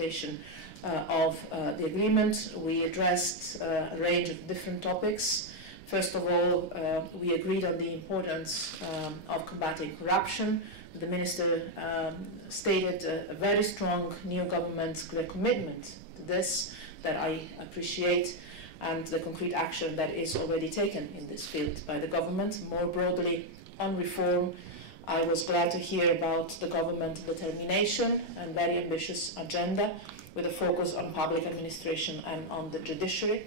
implementation of the agreement. We addressed a range of different topics. First of all, we agreed on the importance of combating corruption. The Minister stated a very strong new government's clear commitment to this that I appreciate, and the concrete action that is already taken in this field by the government. More broadly, on reform, I was glad to hear about the government's determination and very ambitious agenda with a focus on public administration and on the judiciary,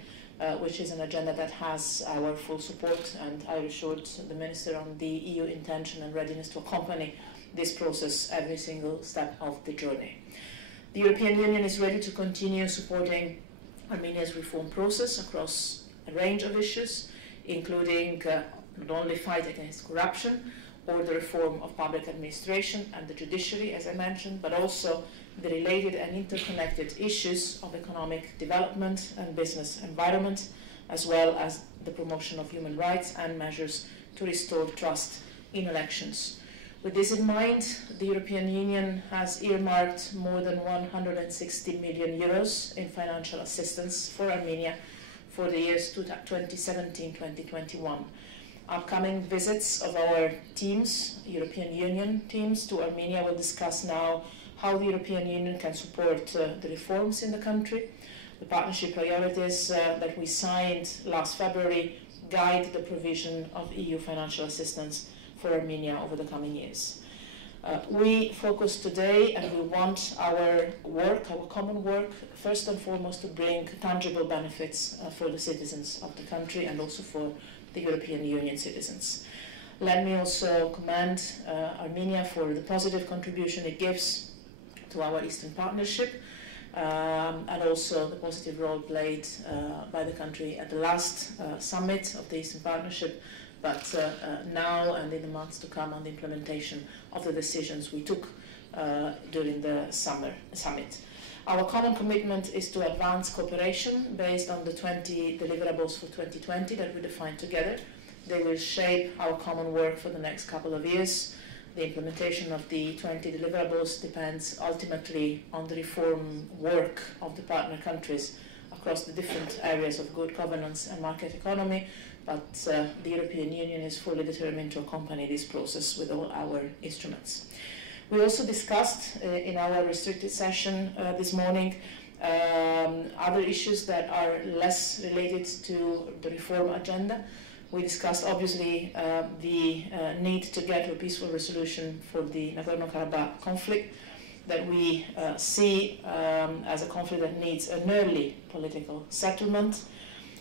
which is an agenda that has our full support, and I assured the Minister on the EU intention and readiness to accompany this process every single step of the journey. The European Union is ready to continue supporting Armenia's reform process across a range of issues, including not only fight against corruption or the reform of public administration and the judiciary, as I mentioned, but also the related and interconnected issues of economic development and business environment, as well as the promotion of human rights and measures to restore trust in elections. With this in mind, the European Union has earmarked more than 160 million euros in financial assistance for Armenia for the years 2017-2021. Upcoming visits of our teams, European Union teams, to Armenia will discuss now how the European Union can support the reforms in the country. The partnership priorities that we signed last February guide the provision of EU financial assistance for Armenia over the coming years. We focus today, and we want our work, our common work, first and foremost to bring tangible benefits for the citizens of the country and also for the European Union citizens. Let me also commend Armenia for the positive contribution it gives to our Eastern Partnership, and also the positive role played by the country at the last summit of the Eastern Partnership, but now and in the months to come on the implementation of the decisions we took during the summer summit. Our common commitment is to advance cooperation based on the 20 deliverables for 2020 that we defined together. They will shape our common work for the next couple of years. The implementation of the 20 deliverables depends ultimately on the reform work of the partner countries across the different areas of good governance and market economy, but the European Union is fully determined to accompany this process with all our instruments. We also discussed in our restricted session this morning other issues that are less related to the reform agenda. We discussed, obviously, the need to get to a peaceful resolution for the Nagorno-Karabakh conflict that we see as a conflict that needs an early political settlement.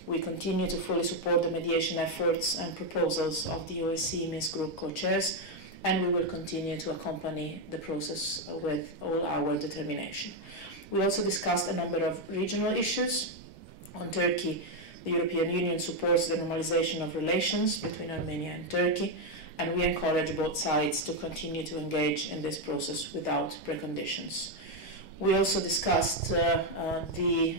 We continue to fully support the mediation efforts and proposals of the OSCE Minsk Group co-chairs, and we will continue to accompany the process with all our determination. We also discussed a number of regional issues. On Turkey, the European Union supports the normalization of relations between Armenia and Turkey, and we encourage both sides to continue to engage in this process without preconditions. We also discussed the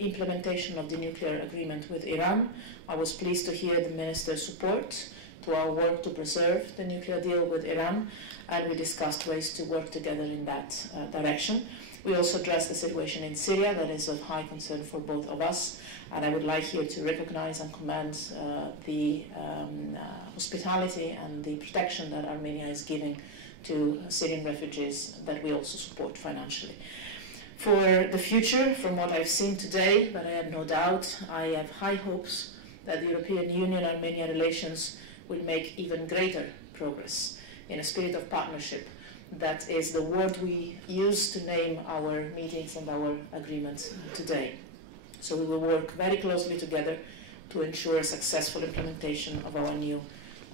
implementation of the nuclear agreement with Iran. I was pleased to hear the Minister's support to our work to preserve the nuclear deal with Iran, and we discussed ways to work together in that direction. We also addressed the situation in Syria that is of high concern for both of us, and I would like here to recognize and commend the hospitality and the protection that Armenia is giving to Syrian refugees that we also support financially. For the future, from what I've seen today, but I have no doubt, I have high hopes that the European Union-Armenia relations will make even greater progress in a spirit of partnership. That is the word we use to name our meetings and our agreements today. So we will work very closely together to ensure a successful implementation of our new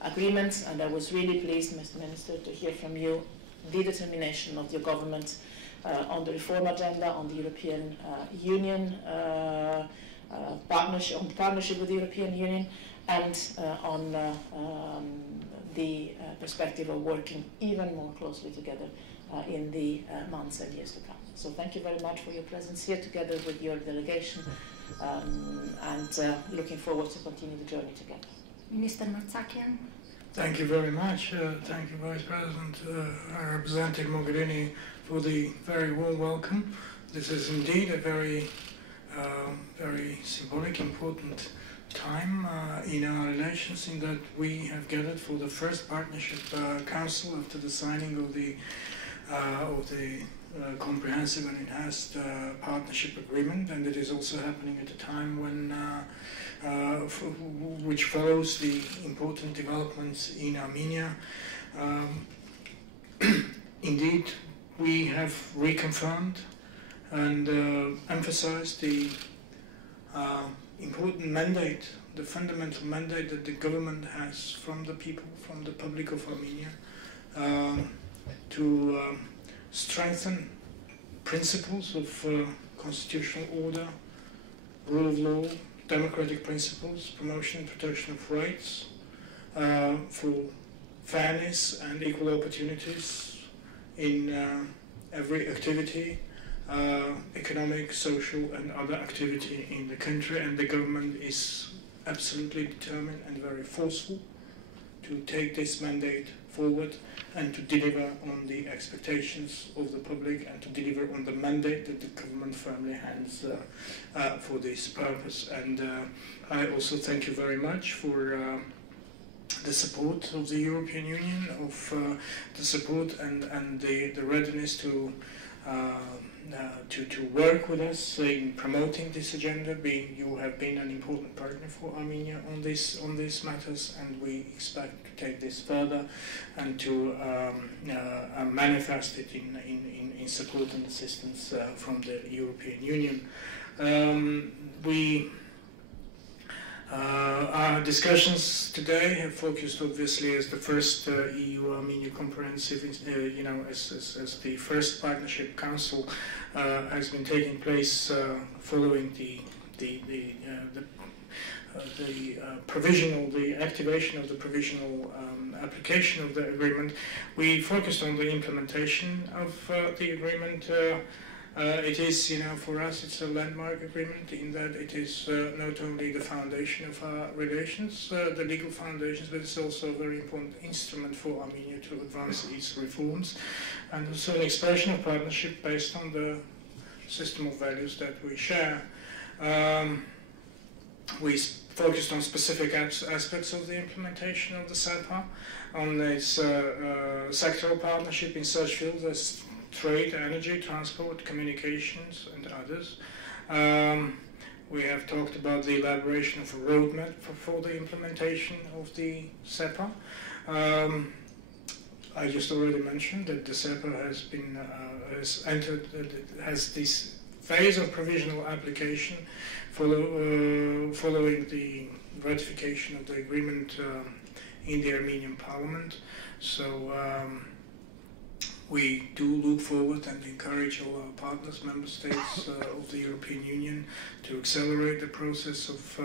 agreements, and I was really pleased, Mr. Minister, to hear from you the determination of your government on the reform agenda, on the European Union partnership, on the partnership with the European Union, and on the perspective of working even more closely together in the months and years to come. So thank you very much for your presence here together with your delegation, and looking forward to continue the journey together. Minister Martsakian. Thank you very much. Thank you, Vice President. Representing Mogherini for the very warm welcome. This is indeed a very symbolic, important time in our relations, in that we have gathered for the first Partnership Council after the signing of the comprehensive and enhanced partnership agreement, and it is also happening at a time when which follows the important developments in Armenia. Indeed, we have reconfirmed and emphasized the important mandate, the fundamental mandate that the government has from the people, from the public of Armenia, to strengthen principles of constitutional order, rule of law, democratic principles, promotion and protection of rights, for fairness and equal opportunities in every activity, economic, social and other activity in the country, and the government is absolutely determined and very forceful to take this mandate forward and to deliver on the expectations of the public and to deliver on the mandate that the government firmly has for this purpose. And I also thank you very much for the support of the European Union, of the support and the readiness to work with us in promoting this agenda. You have been an important partner for Armenia on these matters, and we expect to take this further and to manifest it in support and assistance from the European Union. Our discussions today have focused, obviously, as the first EU-Armenia comprehensive, as the first Partnership Council has been taking place following the activation of the provisional application of the agreement. We focused on the implementation of the agreement. It is, for us, it's a landmark agreement in that it is not only the foundation of our relations, the legal foundations, but it's also a very important instrument for Armenia to advance its reforms, and also an expression of partnership based on the system of values that we share. We focused on specific aspects of the implementation of the SEPA, on its sectoral partnership in such fields as trade, energy, transport, communications, and others. We have talked about the elaboration of a roadmap for the implementation of the SEPA. I just already mentioned that the SEPA has this phase of provisional application following the ratification of the agreement in the Armenian Parliament. So we do look forward and encourage all our partners, member states of the European Union, to accelerate the process of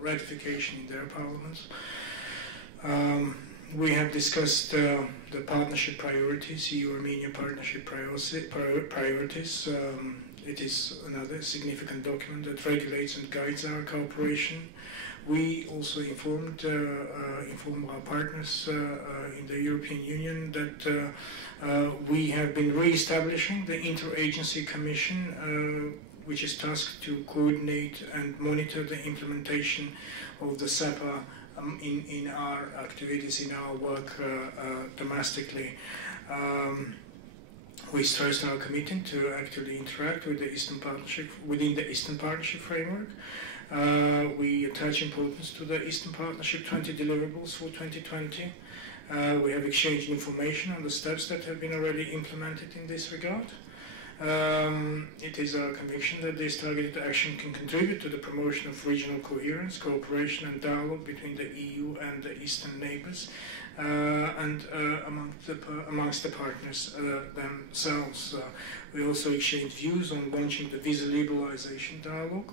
ratification in their parliaments. We have discussed the partnership priorities, EU-Armenia partnership priorities. It is another significant document that regulates and guides our cooperation. We also informed our partners in the European Union that we have been re-establishing the Interagency Commission, which is tasked to coordinate and monitor the implementation of the SEPA in our activities, in our work domestically. We stressed our commitment to actively interact with the Eastern Partnership within the Eastern Partnership framework. We attach importance to the Eastern Partnership 20 deliverables for 2020. We have exchanged information on the steps that have been already implemented in this regard. It is our conviction that this targeted action can contribute to the promotion of regional coherence, cooperation and dialogue between the EU and the Eastern neighbors, and amongst the partners themselves. We also exchanged views on launching the visa liberalization dialogue.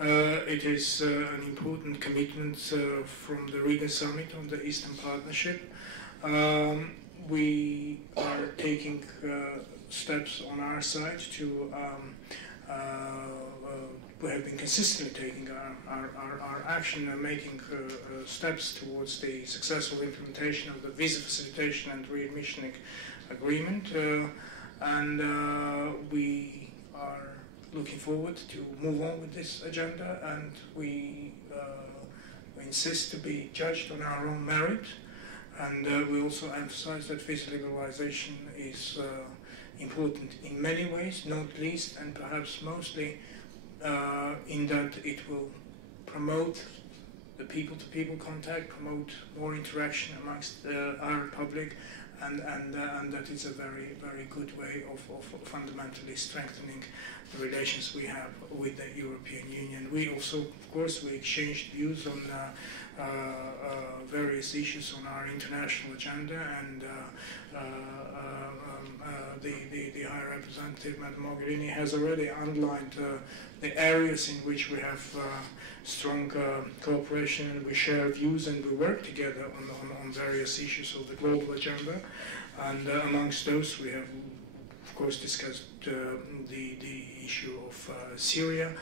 It is an important commitment from the Riga Summit on the Eastern Partnership. We are taking steps on our side to we have been consistently taking our action and making steps towards the successful implementation of the visa facilitation and readmission agreement. and we are looking forward to move on with this agenda, and we insist to be judged on our own merit, and we also emphasize that visa liberalization is important in many ways, not least and perhaps mostly in that it will promote the people-to-people contact, promote more interaction amongst our public, and that is a very, very good way of fundamentally strengthening the relations we have with the European Union. We also, of course, we exchanged views on various issues on our international agenda, and the High Representative, Madam Mogherini, has already underlined the areas in which we have strong cooperation, and we share views and we work together on various issues of the global agenda. And amongst those, we have, of course, discussed the issue of Syria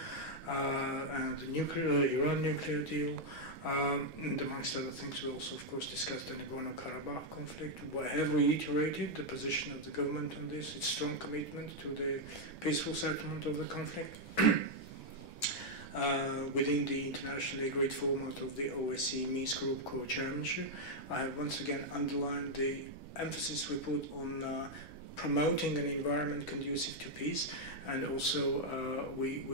and the Iran nuclear deal. And amongst other things, we also, of course, discussed the Nagorno-Karabakh conflict. We have reiterated the position of the government on this, its strong commitment to the peaceful settlement of the conflict within the internationally agreed format of the OSCE Minsk Group co-chairmanship. I have once again underlined the emphasis we put on promoting an environment conducive to peace, and also we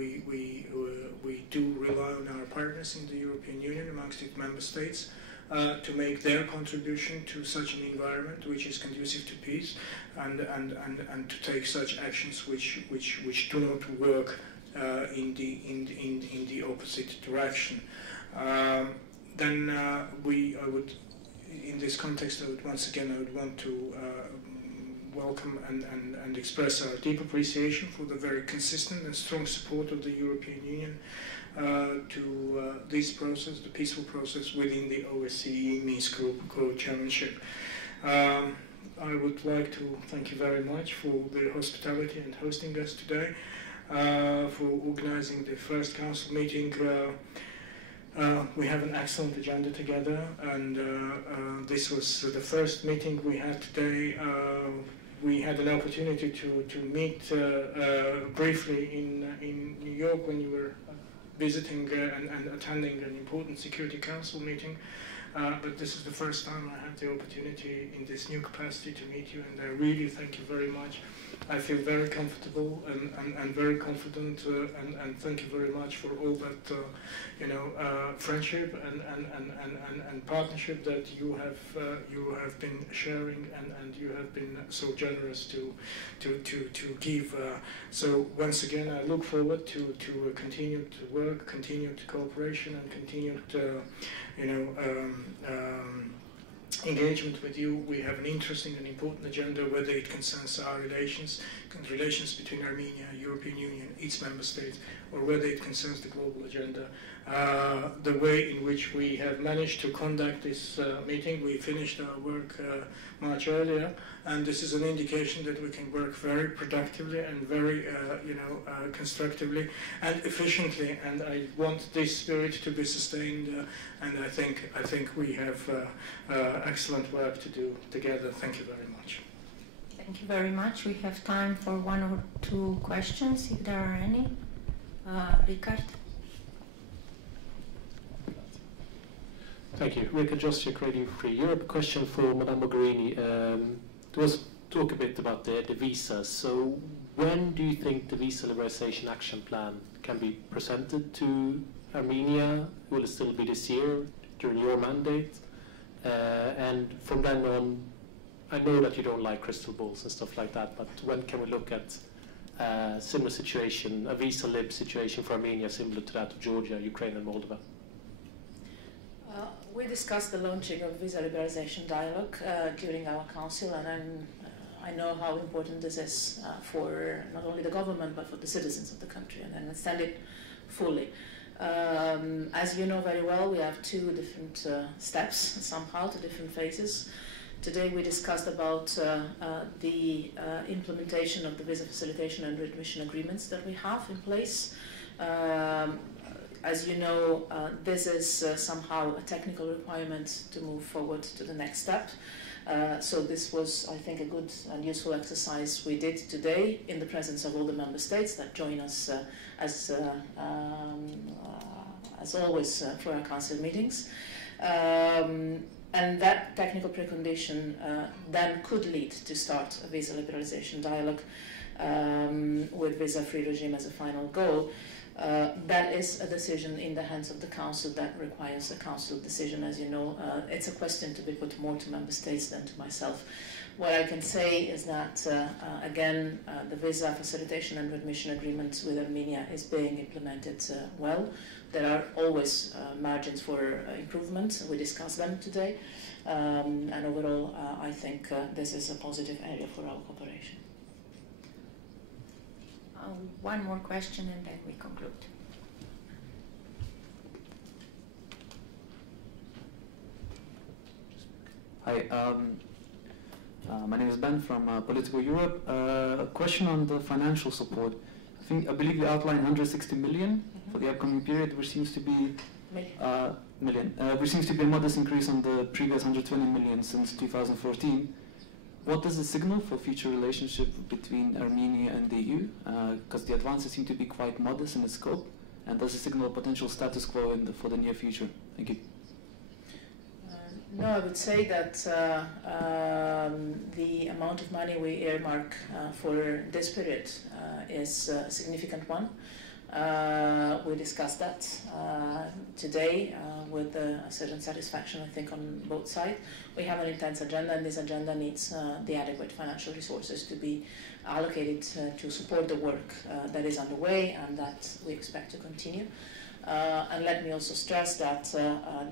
do rely on our partners in the European Union amongst its member states to make their contribution to such an environment which is conducive to peace, and to take such actions which do not work in the opposite direction. Then in this context, I would want to welcome and express our deep appreciation for the very consistent and strong support of the European Union to this process, the peaceful process within the OSCE Minsk Group co-chairmanship. I would like to thank you very much for the hospitality and hosting us today, for organizing the first council meeting. We have an excellent agenda together, and this was the first meeting we had today. We had an opportunity to meet briefly in New York when you were visiting and attending an important Security Council meeting. But this is the first time I had the opportunity in this new capacity to meet you, and I really thank you very much. I feel very comfortable and very confident, and thank you very much for all that friendship and partnership that you have been sharing, and you have been so generous to give. So once again, I look forward to continued work, continued cooperation, and continued engagement with you. We have an interesting and important agenda, whether it concerns our relations between Armenia, European Union, its member states, or whether it concerns the global agenda. The way in which we have managed to conduct this meeting, we finished our work much earlier, and this is an indication that we can work very productively and very constructively and efficiently, and I want this spirit to be sustained, and I think we have excellent work to do together. Thank you very much. Thank you very much. We have time for one or two questions, if there are any. Ricard? Thank you. Ricard Josiak, Radio Free Europe. Question for Madame Mogherini. There was talk a bit about the visas. So when do you think the Visa Liberalization Action Plan can be presented to Armenia? Will it still be this year, during your mandate? And from then on, I know that you don't like crystal balls and stuff like that, but when can we look at a similar situation, a visa lib situation for Armenia similar to that of Georgia, Ukraine and Moldova? We discussed the launching of visa liberalization dialogue during our council, and I know how important this is for not only the government but for the citizens of the country, and I understand it fully. As you know very well, we have two different steps, somehow, two different phases. Today we discussed about the implementation of the visa facilitation and readmission agreements that we have in place. As you know, this is somehow a technical requirement to move forward to the next step. So this was, I think, a good and useful exercise we did today in the presence of all the member states that join us as always for our council meetings. And that technical precondition then could lead to start a visa liberalization dialogue with visa-free regime as a final goal. That is a decision in the hands of the Council that requires a Council decision, as you know. It's a question to be put more to Member States than to myself. What I can say is that, again, the visa facilitation and readmission agreement with Armenia is being implemented well. There are always margins for improvement. We discussed them today. And overall, I think this is a positive area for our cooperation. One more question and then we conclude. Hi, my name is Ben from Political Europe. A question on the financial support. I believe you outlined 160 million for the upcoming period, which seems to be which seems to be a modest increase on the previous 120 million since 2014. What does it signal for future relationship between Armenia and the EU? Because the advances seem to be quite modest in its scope, and does it signal a potential status quo for the near future? Thank you. No, I would say that the amount of money we earmark for this period is a significant one. We discussed that today with a certain satisfaction, I think, on both sides. We have an intense agenda, and this agenda needs the adequate financial resources to be allocated to support the work that is underway and that we expect to continue. And let me also stress that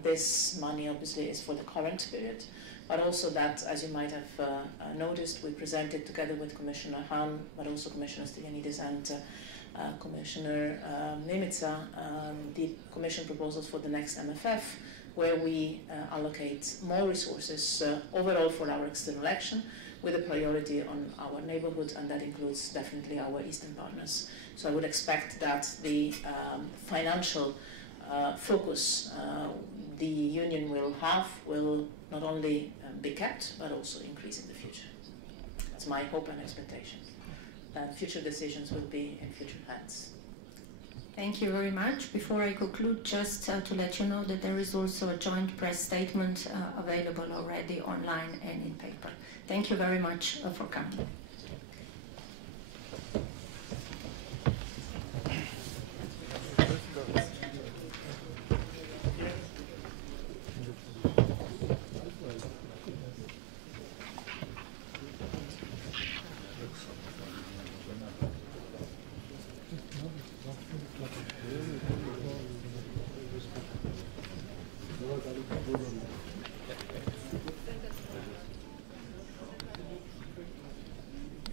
this money obviously is for the current period, but also that, as you might have noticed, we presented together with Commissioner Hahn, but also Commissioner Stylianides and Commissioner Mimica, the Commission proposals for the next MFF, where we allocate more resources overall for our external action, with a priority on our neighborhood, and that includes definitely our eastern partners. So I would expect that the financial focus the Union will have will not only be kept, but also increase in the future. That's my hope and expectation. And future decisions will be in future hands. Thank you very much. Before I conclude, just to let you know that there is also a joint press statement available already online and in paper. Thank you very much for coming. Thank you.